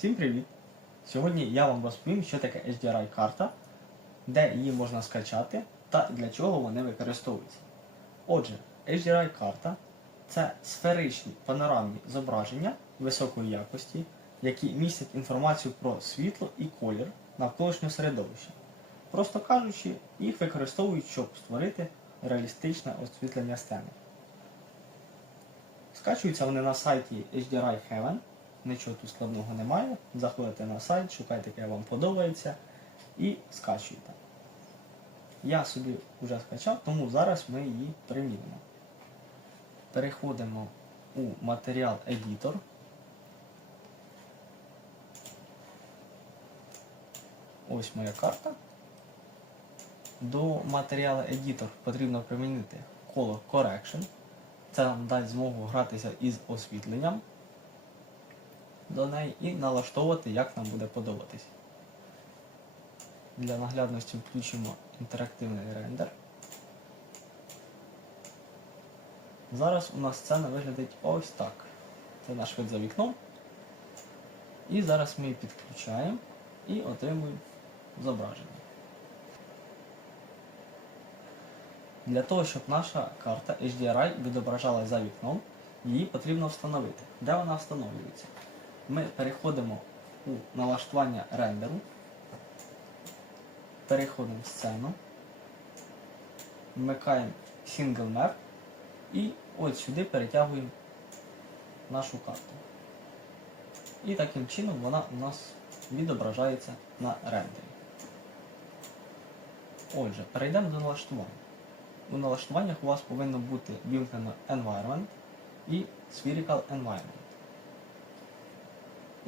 Всім привіт! Сьогодні я вам розповім, що таке HDRI-карта, де її можна скачати та для чого вони використовуються. Отже, HDRI-карта це сферичні панорамні зображення високої якості, які містять інформацію про світло і колір навколишнього середовища. Просто кажучи, їх використовують, щоб створити реалістичне освітлення сцени. Скачуються вони на сайті HDRI Heaven. Нічого тут складного немає. Заходите на сайт, шукайте, яке вам подобається і скачуєте. Я собі вже скачав, тому зараз ми її приміримо. Переходимо у матеріал Editor. Ось моя карта. До матеріалу Editor потрібно примінити Color Correction. Це нам дасть змогу гратися із освітленням до неї і налаштовувати, як нам буде подобатись. Для наглядності включимо інтерактивний рендер. Зараз у нас сцена виглядить ось так. Це наш вид за вікном. І зараз ми її підключаємо і отримуємо зображення. Для того, щоб наша карта HDRI відображалась за вікном, її потрібно встановити. Де вона встановлюється? Ми переходимо у налаштування рендеру, переходимо в сцену, вмикаємо Single Map і ось сюди перетягуємо нашу карту. І таким чином вона у нас відображається на рендері. Отже, перейдемо до налаштування. У налаштуваннях у вас повинно бути вімкнено Environment і Spherical Environment.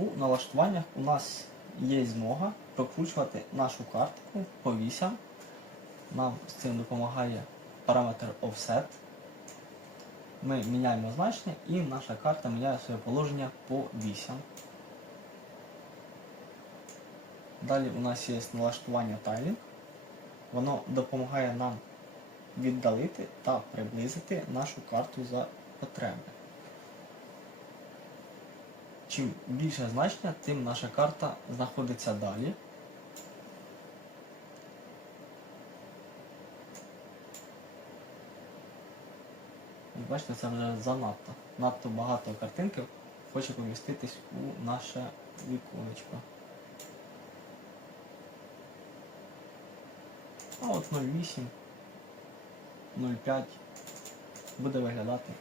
У налаштуваннях у нас є змога прокручувати нашу картку по вісям. Нам з цим допомагає параметр Offset. Ми міняємо значення і наша карта міняє своє положення по вісям. Далі у нас є налаштування тайлінг. Воно допомагає нам віддалити та приблизити нашу карту за потреби. Чим більше значення, тим наша карта знаходиться далі. Бачите, це вже занадто. Надто багато картинків хоче поміститись у наше віконечко. А от 0,8, 0,5 буде виглядати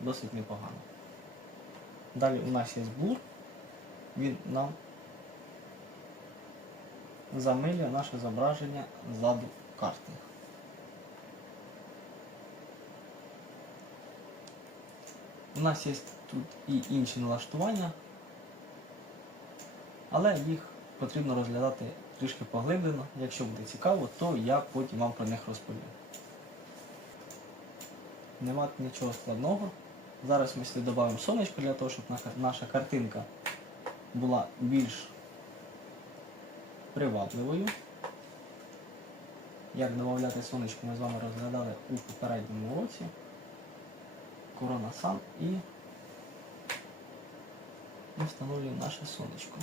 досить непогано. Далі у нас є блур, він нам замилює наше зображення ззаду карти. У нас є тут і інші налаштування, але їх потрібно розглядати трішки поглиблено. Якщо буде цікаво, то я потім вам про них розповім. Нема нічого складного. Зараз ми сюди додаємо сонечко для того, щоб наша- картинка була більш привабливою. Як додати сонечко ми з вами розглядали у попередньому році. Корона Сан і встановлюємо наше сонечко.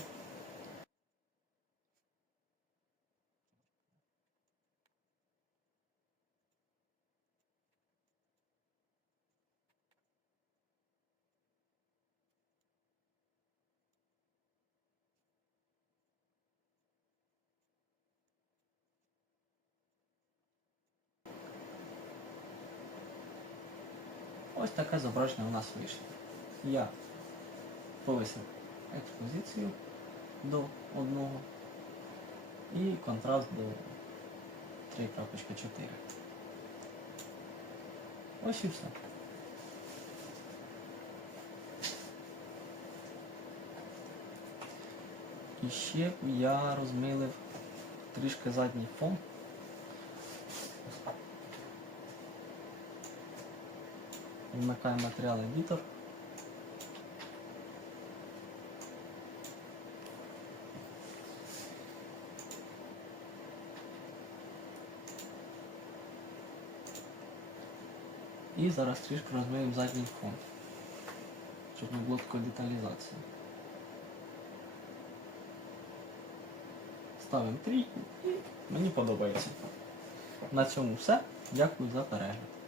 Ось таке зображення у нас вийшло. Я повисив експозицію до одного і контраст до 3.4. Ось і все. І ще я розмилив трішки задній фон. Вмикаємо матеріал Editor. І зараз трішки розмиємо задній фон, щоб не було такої деталізації. ставимо трійку і мені подобається. На цьому все. Дякую за перегляд.